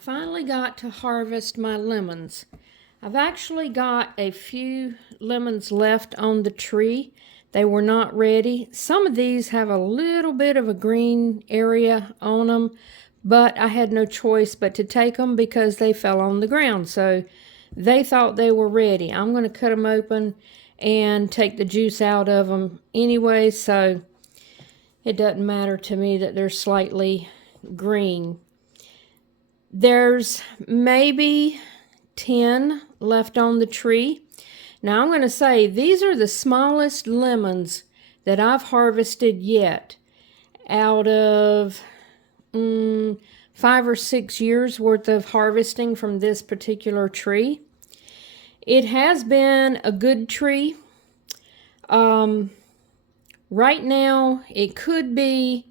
finally got to harvest my lemons. I've actually got a few lemons left on the tree. They were not ready. Some of these have a little bit of a green area on them, but I had no choice but to take them because they fell on the ground. So they thought they were ready. I'm going to cut them open and take the juice out of them anyway, so it doesn't matter to me that they're slightly green. There's maybe 10 left on the tree. Now I'm going to say these are the smallest lemons that I've harvested yet out of 5 or 6 years worth of harvesting from this particular tree. It has been a good tree. Right now it could be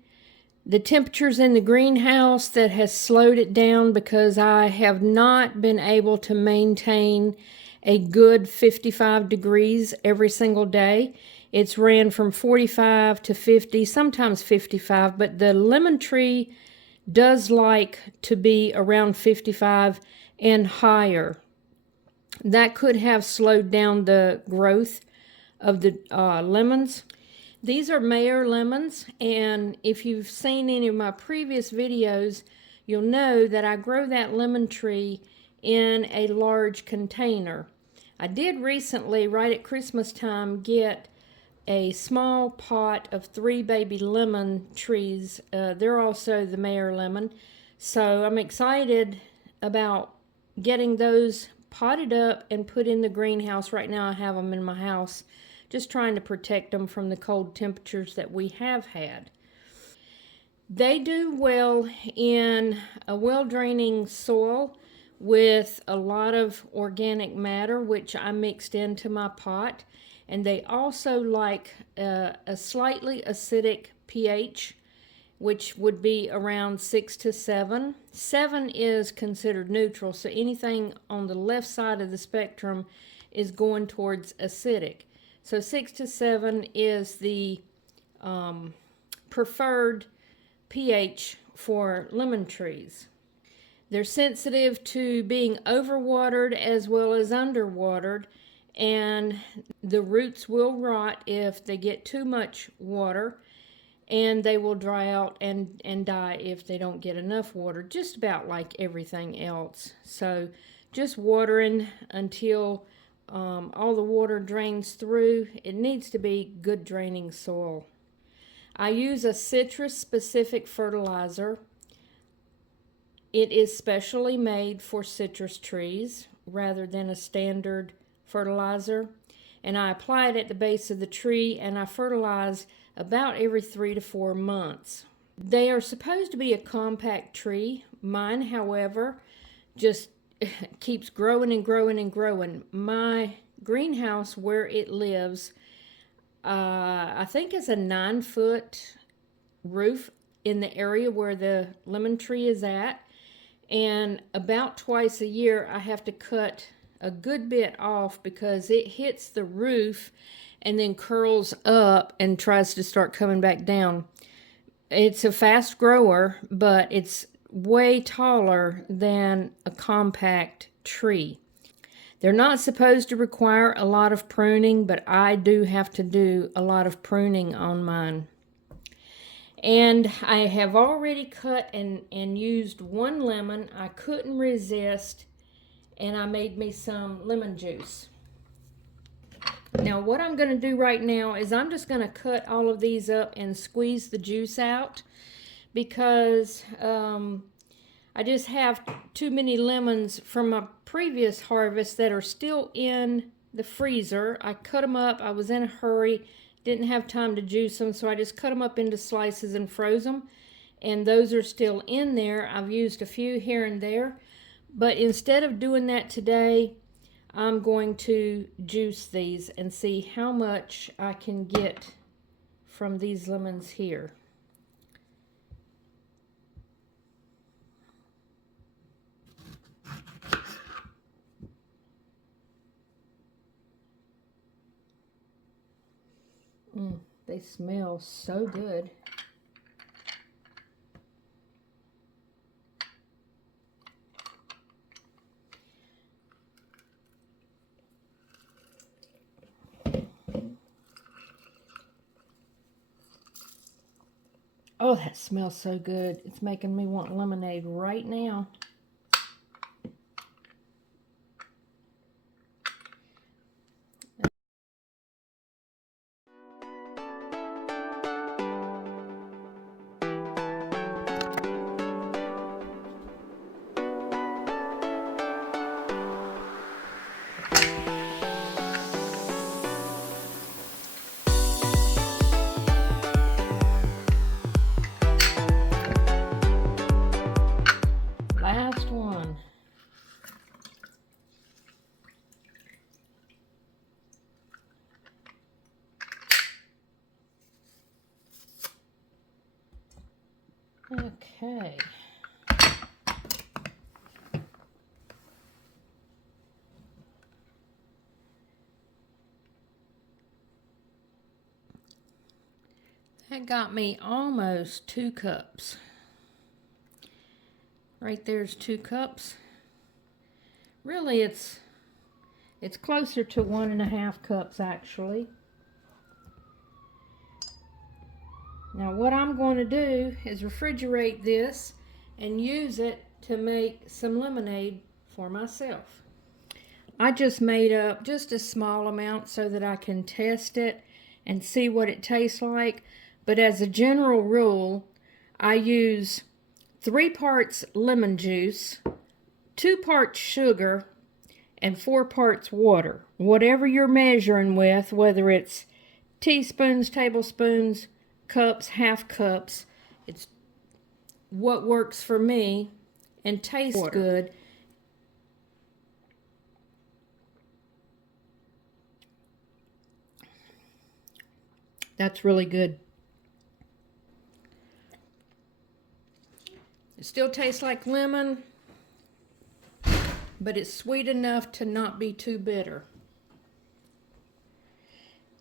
the temperatures in the greenhouse that has slowed it down because I have not been able to maintain a good 55 degrees every single day. It's ran from 45 to 50, sometimes 55, but the lemon tree does like to be around 55 and higher. That could have slowed down the growth of the lemons. These are Meyer lemons, and if you've seen any of my previous videos, you'll know that I grow that lemon tree in a large container. I did recently, right at Christmas time, get a small pot of 3 baby lemon trees. They're also the Meyer lemon, so I'm excited about getting those potted up and put in the greenhouse. Right now I have them in my house, just trying to protect them from the cold temperatures that we have had. They do well in a well-draining soil with a lot of organic matter, which I mixed into my pot. And they also like a slightly acidic pH, which would be around 6 to 7. 7 is considered neutral, so anything on the left side of the spectrum is going towards acidic. So 6 to 7 is the preferred pH for lemon trees. They're sensitive to being overwatered as well as underwatered, and the roots will rot if they get too much water, and they will dry out and die if they don't get enough water, just about like everything else. So just watering until all the water drains through. It needs to be good draining soil. I use a citrus specific fertilizer. It is specially made for citrus trees rather than a standard fertilizer. And I apply it at the base of the tree, and I fertilize about every 3 to 4 months. They are supposed to be a compact tree. Mine, however, just keeps growing and growing and growing. My greenhouse where it lives, I think it's a 9-foot roof in the area where the lemon tree is at. And about twice a year I have to cut a good bit off because it hits the roof and then curls up and tries to start coming back down. It's a fast grower, but it's way taller than a compact tree. They're not supposed to require a lot of pruning, but I do have to do a lot of pruning on mine. And I have already cut and used 1 lemon. I couldn't resist, and I made me some lemon juice. Now what I'm going to do right now is I'm just going to cut all of these up and squeeze the juice out because I just have too many lemons from my previous harvest that are still in the freezer. I cut them up. I was in a hurry, didn't have time to juice them, so I just cut them up into slices and froze them. And those are still in there. I've used a few here and there. But instead of doing that today, I'm going to juice these and see how much I can get from these lemons here. They smell so good. Oh, that smells so good. It's making me want lemonade right now. Last one. Okay. That got me almost 2 cups. Right there's 2 cups. Really, it's closer to 1.5 cups actually. Now what I'm going to do is refrigerate this and use it to make some lemonade for myself. I just made up just a small amount so that I can test it and see what it tastes like. But as a general rule, I use 3 parts lemon juice, 2 parts sugar, and 4 parts water. Whatever you're measuring with, whether it's teaspoons, tablespoons, cups, half cups, it's what works for me and tastes good. That's really good. It still tastes like lemon, but it's sweet enough to not be too bitter.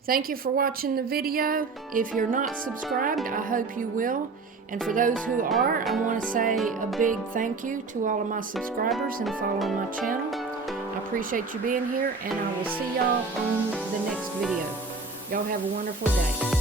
Thank you for watching the video. If you're not subscribed, I hope you will. And for those who are, I want to say a big thank you to all of my subscribers and following my channel. I appreciate you being here, and I will see y'all on the next video. Y'all have a wonderful day.